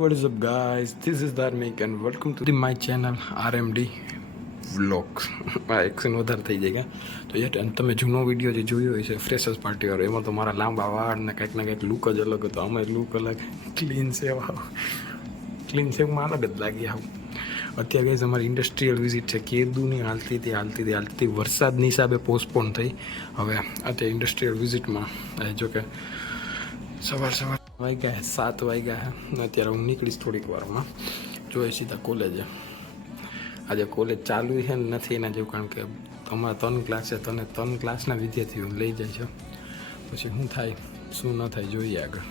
What is up guys, this is Dharmik and welcome to my channel RMD Vlogs. Action વધારે થઈ જાય તો યાર, અને તમે જૂનો વિડીયો જે જોયો હોય છે ફ્રેશર્સ પાર્ટી વાળો, એમાં તો મારા લાંબા વાળ ને કંઈક ને કંઈક લુક જ અલગ હતો. અમે લુક અલગ, ક્લીન સેવમાં અલગ જ લાગી આવું. અત્યારે ગાઈઝ અમારી ઇન્ડસ્ટ્રીયલ વિઝિટ છે, કેદુની હાલતી વરસાદની હિસાબે પોસ્ટપોન થઈ. હવે અત્યારે ઇન્ડસ્ટ્રીયલ વિઝિટમાં જો કે સવાર વાગ્યા 7 વાગ્યા હે. અત્યારે હું નીકળીશ થોડીક વારમાં, જોઈએ સીધા કોલેજે. આજે કોલેજ ચાલુ છે ને નથી એના જેવું, કારણ કે અમારા 3 ક્લાસ છે, 3 ક્લાસના વિદ્યાર્થીઓ લઈ જાય છે. પછી શું થાય શું ન થાય જોઈએ આગળ.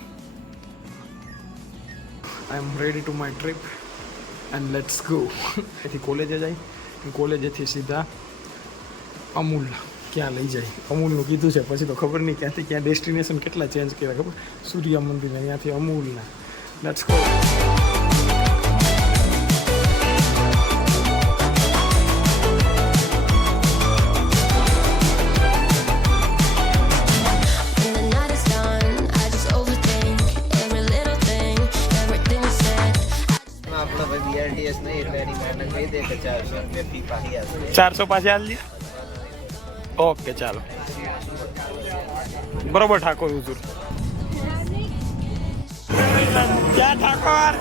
I am ready to my trip and let's go. એથી કોલેજે જાય, કોલેજેથી સીધા અમૂલ ક્યાં લઈ જાય. અમૂલનું કીધું છે, પછી તો ખબર નહીં ક્યાંથી ક્યાં ડેસ્ટિનેશન કેટલા ચેન્જ કર્યા ખબર. સૂર્ય મંદિર અહીંયાથી અમૂલના. Let's go. ₹400 પાછી હાલ. ઓકે ચાલો, બરોબર. ઠાકોર હુજુર ક્યાં ઠાકોર?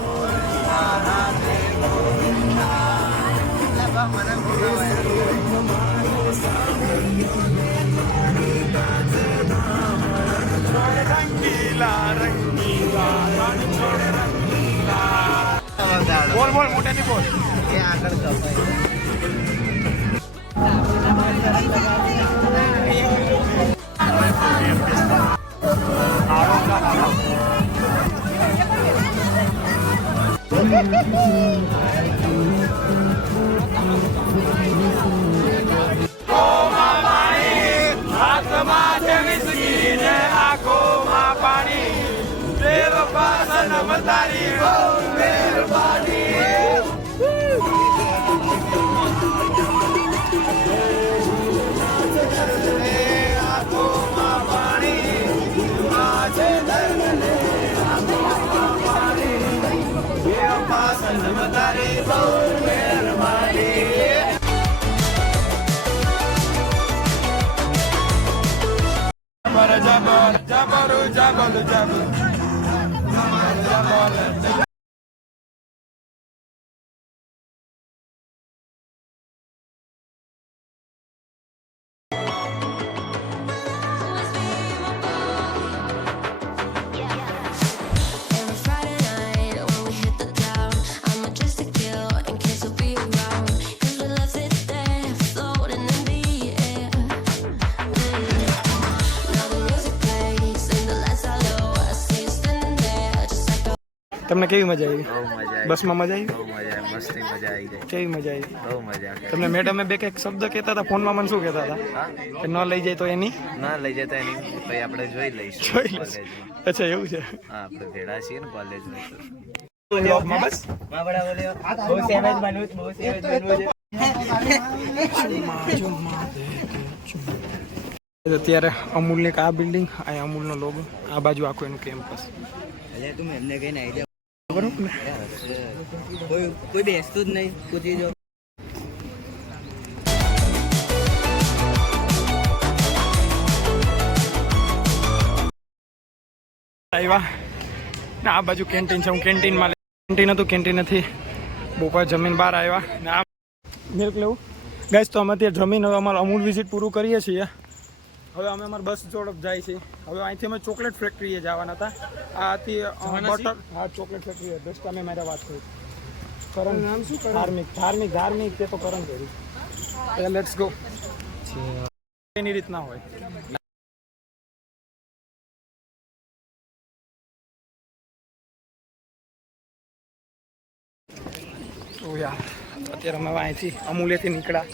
બોલ મોટેથી બોલ. તમને કેવી મજા આવી? બસમાં મજા આવી? મસ્તી મજા આવી ગઈ. કેવી મજા આવી? બહુ મજા આવી. તમને મેડમે બે કંઈક શબ્દ કહેતા હતા ફોનમાં, મને શું કહેતા હતા? કે ન લઈ જાય તો એની પછી આપણે જોઈ લઈશું. અચ્છા, એવું છે? હા, આપણે ભેળા છીએ ને કોલેજમાં. અત્યારે અમૂલની આ બિલ્ડિંગ, આ અમૂલનો લોગો, આ બાજુ આખું એનું કેમ્પસ. કોઈ બેસતું જ નહીં, કૂદી જો. આવ્યા ને આ બાજુ કેન્ટીન છે. હું કેન્ટીનમાં કેન્ટીન હતું, કેન્ટીન નથી. બપોર જમીન બહાર આવ્યા ને આ મિલ્ક લેવું. ગાઈસ, તો અમે અત્યારે જમીન હવે અમારું અમૂલ વિઝિટ પૂરું કરીએ છીએ. હવે અમે અમારી બસ જોડપ જાય છે. હવે અહીંથી અમે ચોકલેટ ફેક્ટરીએ જવાના હતા. આથી બટર, હા ચોકલેટ ફેક્ટરી એડ્રેસ તમે મારા વાત કરી. કરણ નામ શું? ધાર્મિક તે તો કરણ કર્યું. Let's go. એની રીત ના હોય. તો યાર, અત્યારે અમે અહીંથી અમૂલેથી નીકળ્યા.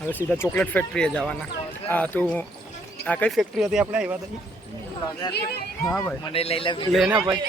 હવે સીધા ચોકલેટ ફેક્ટરીએ જવાના. આ તું આ કઈ ફેક્ટરી હતી આપણે આવ્યા હતા? હા ભાઈ, મને લઈ લે ને ભાઈ.